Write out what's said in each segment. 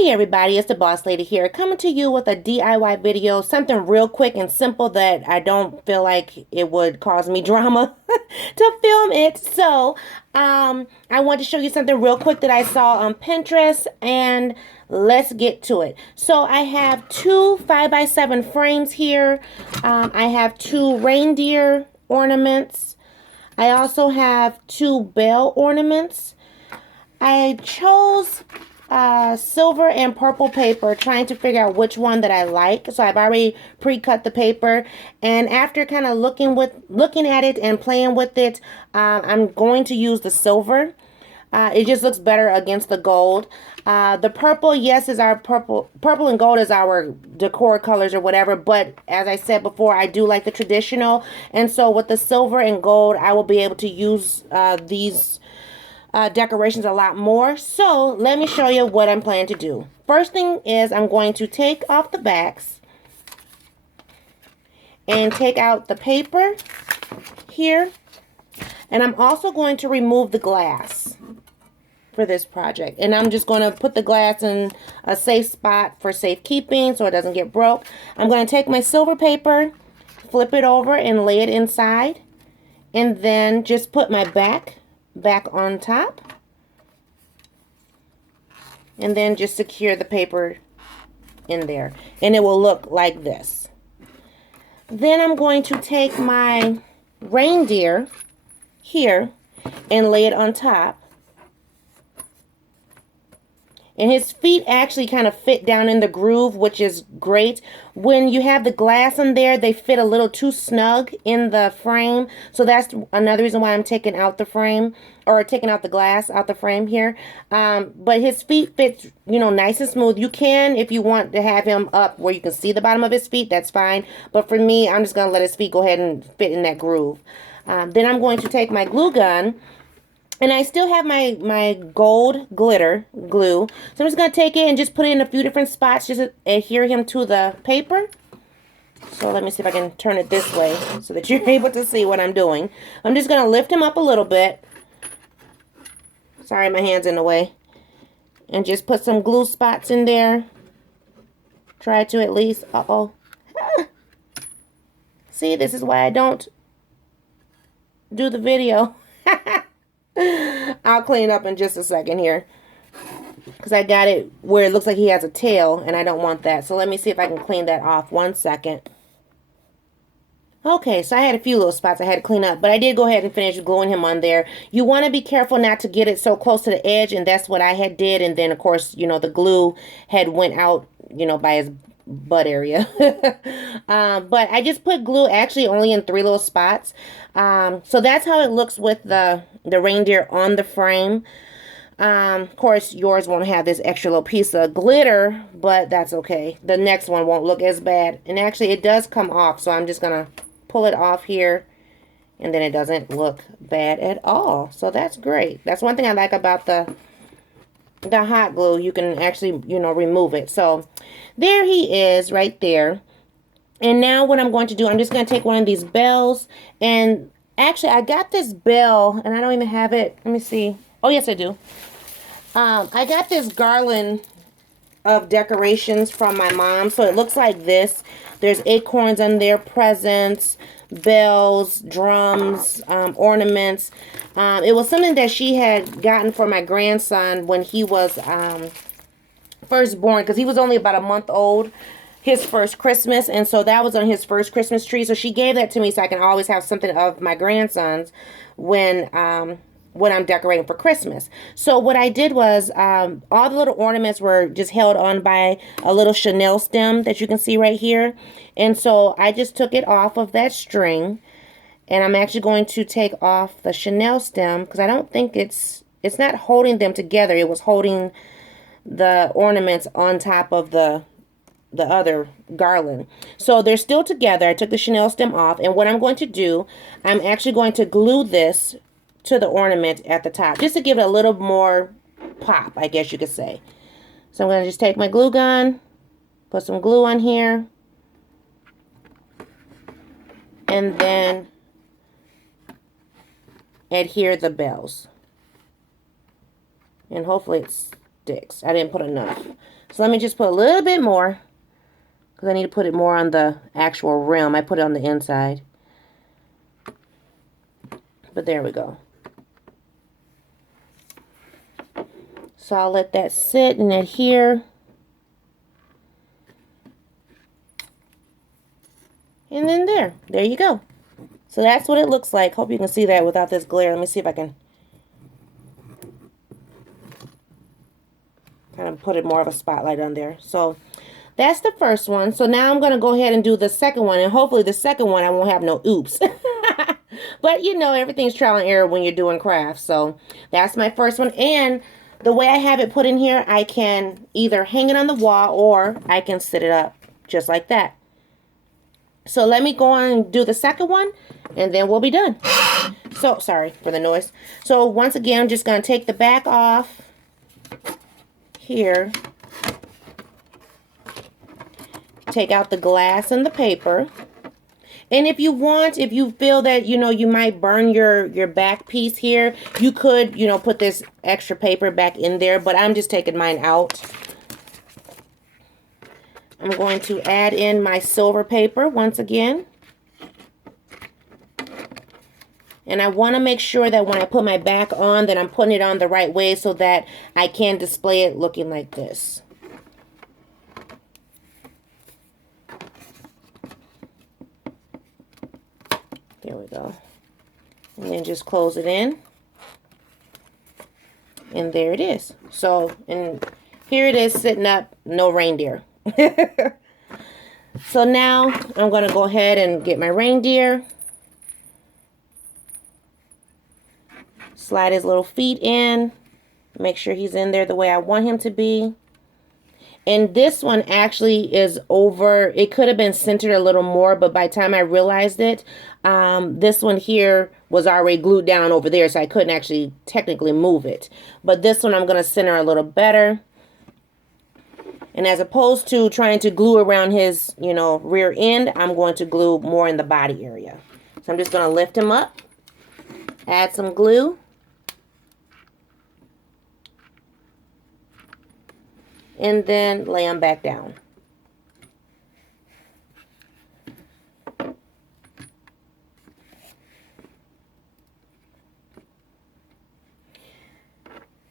Hey everybody, it's the Boss Lady here, coming to you with a DIY video, something real quick and simple that I don't feel like it would cause me drama to film it. I want to show you something real quick that I saw on Pinterest, and let's get to it. So I have two 5x7 frames here. I have two reindeer ornaments. I also have two bell ornaments. I chose silver and purple paper, trying to figure out which one that I like. So I've already pre-cut the paper, and after kind of looking at it and playing with it, I'm going to use the silver. It just looks better against the gold. The purple, yes, is our purple and gold is our decor colors or whatever. But as I said before, I do like the traditional, and so with the silver and gold, I will be able to use these decorations a lot more. So let me show you what I'm planning to do. First thing is I'm going to take off the backs and take out the paper here. And I'm also going to remove the glass for this project. And I'm just going to put the glass in a safe spot for safekeeping so it doesn't get broke. I'm going to take my silver paper, flip it over and lay it inside. And then just put my back on top, and then just secure the paper in there, and it will look like this. Then I'm going to take my reindeer here and lay it on top, and his feet actually kind of fit down in the groove, which is great. When you have the glass in there, they fit a little too snug in the frame. So that's another reason why I'm taking out the frame, or taking out the glass out the frame here. But his feet fit, nice and smooth. You can, if you want to have him up where you can see the bottom of his feet, that's fine. But for me, I'm just going to let his feet go ahead and fit in that groove. Then I'm going to take my glue gun. And I still have my gold glitter glue. So I'm just going to take it and just put it in a few different spots, just to adhere him to the paper. So let me see if I can turn it this way so that you're able to see what I'm doing. I'm just going to lift him up a little bit. Sorry, my hand's in the way. And just put some glue spots in there. Try to at least. Uh-oh. See, this is why I don't do the video. I'll clean up in just a second here, because I got it where it looks like he has a tail, and I don't want that. So let me see if I can clean that off. 1 second. Okay, so I had a few little spots I had to clean up, but I did go ahead and finish gluing him on there. You want to be careful not to get it so close to the edge, and that's what I had did. And then, of course, the glue had went out, by his butt area. But I just put glue actually only in 3 little spots. So that's how it looks with the reindeer on the frame. Of course, yours won't have this extra little piece of glitter, but that's okay. The next one won't look as bad. And actually, it does come off, so I'm just going to pull it off here, and then it doesn't look bad at all. So that's great. That's one thing I like about the hot glue. You can actually, remove it. So there he is right there. And now what I'm going to do, I'm just going to take one of these bells, and actually I got this bell and I don't even have it. Let me see. Oh, yes, I do. I got this garland of decorations from my mom. So it looks like this. There's acorns on there, presents, bells, drums, ornaments. It was something that she had gotten for my grandson when he was first born, because he was only about a month old, his first Christmas. And so that was on his first Christmas tree. So she gave that to me so I can always have something of my grandson's when I'm decorating for Christmas. So what I did was, all the little ornaments were just held on by a little chenille stem that you can see right here. And so I just took it off of that string, and I'm actually going to take off the chenille stem, because I don't think it's not holding them together. It was holding the ornaments on top of the other garland. So they're still together. I took the chenille stem off, and what I'm going to do, I'm actually going to glue this to the ornament at the top, just to give it a little more pop, I guess you could say. So I'm going to just take my glue gun, put some glue on here, and then adhere the bells. And hopefully it's sticks. I didn't put enough. So let me just put a little bit more, because I need to put it more on the actual rim. I put it on the inside. But there we go. So I'll let that sit and adhere. And then there you go. So that's what it looks like. Hope you can see that without this glare. Let me see if I can kind of put it more of a spotlight on there. So that's the first one. So now I'm going to go ahead and do the second one. And hopefully the second one I won't have no oops. But you know, everything's trial and error when you're doing crafts. So that's my first one. And the way I have it put in here, I can either hang it on the wall or I can sit it up just like that. So let me go on and do the second one, and then we'll be done. So, sorry for the noise. So once again, I'm just going to take the back off here. Take out the glass and the paper. And if you want, if you feel that, you know, you might burn your back piece here, you could, you know, put this extra paper back in there, but I'm just taking mine out. I'm going to add in my silver paper once again. And I want to make sure that when I put my back on, that I'm putting it on the right way so that I can display it looking like this. There we go. And then just close it in. And there it is. So, and here it is sitting up, no reindeer. So now I'm going to go ahead and get my reindeer. Slide his little feet in. Make sure he's in there the way I want him to be. And this one actually is over. It could have been centered a little more, but by the time I realized it, this one here was already glued down over there, so I couldn't actually technically move it. But this one I'm going to center a little better. And as opposed to trying to glue around his, you know, rear end, I'm going to glue more in the body area. So I'm just going to lift him up, add some glue. And then lay him back down.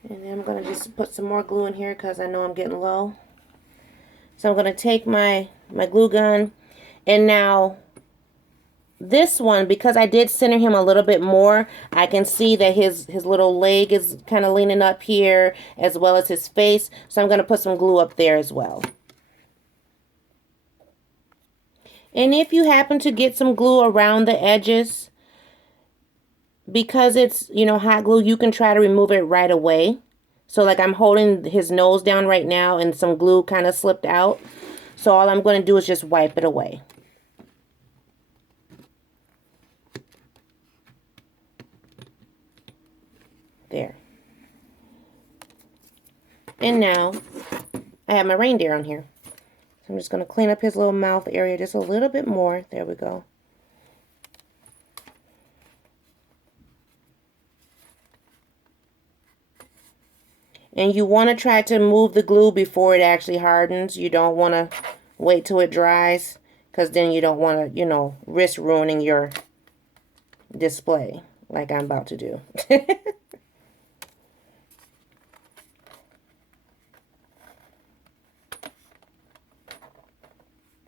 And then I'm going to just put some more glue in here because I know I'm getting low. So I'm going to take my glue gun, and now this one, because I did center him a little bit more, I can see that his little leg is kind of leaning up here as well as his face. So I'm going to put some glue up there as well. And if you happen to get some glue around the edges, because it's, you know, hot glue, you can try to remove it right away. So like I'm holding his nose down right now and some glue kind of slipped out. So all I'm going to do is just wipe it away. There. And now I have my reindeer on here. So I'm just going to clean up his little mouth area just a little bit more. There we go. And you want to try to move the glue before it actually hardens. You don't want to wait till it dries, because then you don't want to, you know, risk ruining your display like I'm about to do.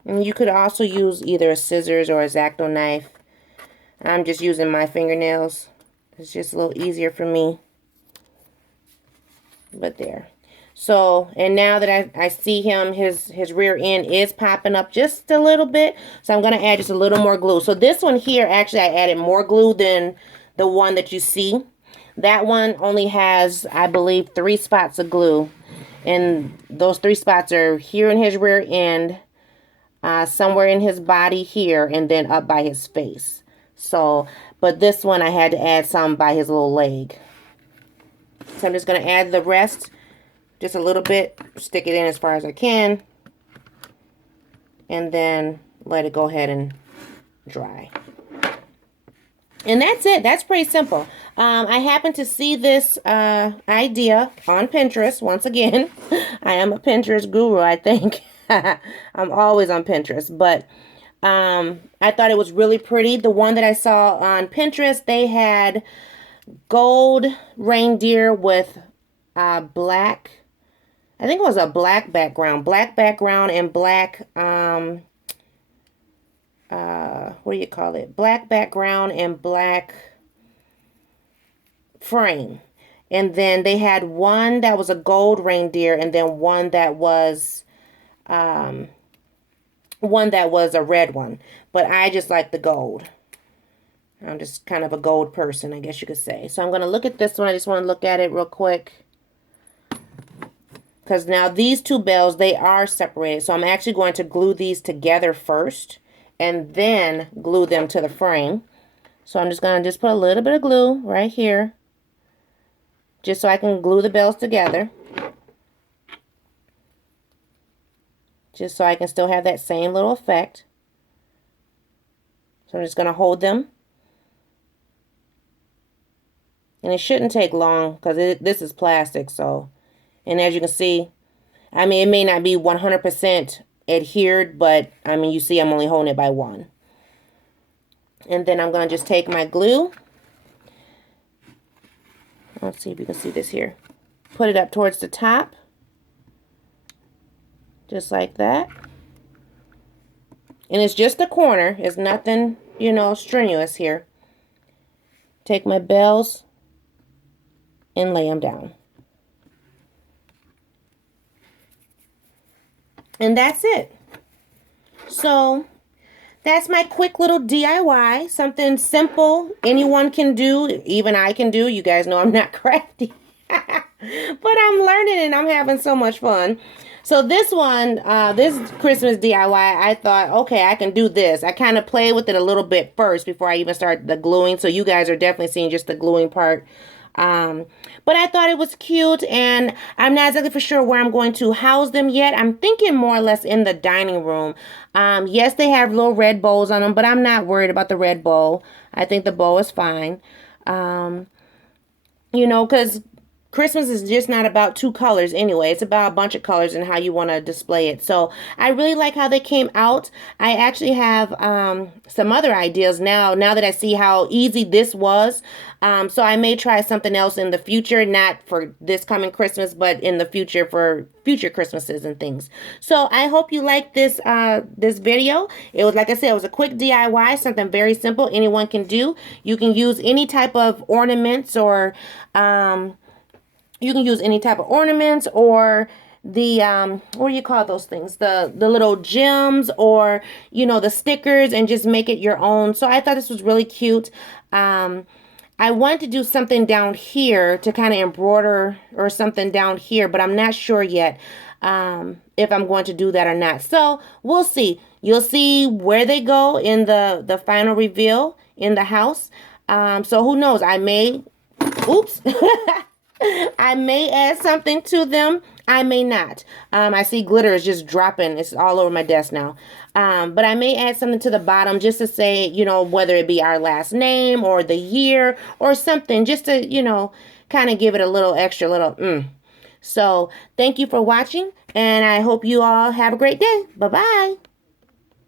And you could also use either a scissors or a X-Acto knife. I'm just using my fingernails. It's just a little easier for me. But there. So, and now that I see him, his rear end is popping up just a little bit. So I'm going to add just a little more glue. So this one here, actually I added more glue than the one that you see. That one only has, I believe, 3 spots of glue. And those 3 spots are here in his rear end, somewhere in his body here, and then up by his face. So, but this one I had to add some by his little leg. So I'm just going to add the rest just a little bit, stick it in as far as I can, and then let it go ahead and dry. And that's it. That's pretty simple. I happened to see this idea on Pinterest once again. I am a Pinterest guru, I think. I'm always on Pinterest, but I thought it was really pretty. The one that I saw on Pinterest, they had gold reindeer with black, I think it was a black background and black, what do you call it? Black background and black frame. And then they had one that was a gold reindeer and then one that was a red one. But I just like the gold. I'm just kind of a gold person, I guess you could say. So I'm going to look at this one. I just want to look at it real quick. Because now these two bells, they are separated. So I'm actually going to glue these together first and then glue them to the frame. So I'm just going to put a little bit of glue right here, just so I can glue the bells together. Just so I can still have that same little effect. So I'm just going to hold them. And it shouldn't take long because this is plastic. So, and as you can see, I mean, it may not be 100% adhered, but I mean, you see I'm only holding it by one. And then I'm going to just take my glue. Let's see if you can see this here. Put it up towards the top. Just like that. And it's just a corner. It's nothing, you know, strenuous here. Take my bells and lay them down. And that's it. So that's my quick little DIY. Something simple anyone can do. Even I can do. You guys know I'm not crafty. But I'm learning and I'm having so much fun. So this one, this Christmas DIY, I thought, okay, I can do this. I kind of played with it a little bit first before I even start the gluing. So you guys are definitely seeing just the gluing part. But I thought it was cute, and I'm not exactly for sure where I'm going to house them yet. I'm thinking more or less in the dining room. Yes, they have little red bows on them, but I'm not worried about the red bow. I think the bow is fine. You know, because Christmas is just not about two colors anyway. It's about a bunch of colors and how you want to display it. So I really like how they came out. I actually have some other ideas now that I see how easy this was. So I may try something else in the future, not for this coming Christmas, but in the future for future Christmases and things. So I hope you like this video. It was, like I said, it was a quick DIY, something very simple anyone can do. You can use any type of ornaments or you can use any type of ornaments or the what do you call those things, the little gems, or you know, the stickers, and just make it your own. So I thought this was really cute. I want to do something down here to kind of embroider or something down here, but I'm not sure yet if I'm going to do that or not. So we'll see. You'll see where they go in the final reveal in the house. So who knows, I may, oops. I may add something to them. I may not. I see glitter is just dropping. It's all over my desk now. But I may add something to the bottom just to say, you know, whether it be our last name or the year or something, just to, you know, kind of give it a little extra little. So thank you for watching, and I hope you all have a great day. Bye-bye.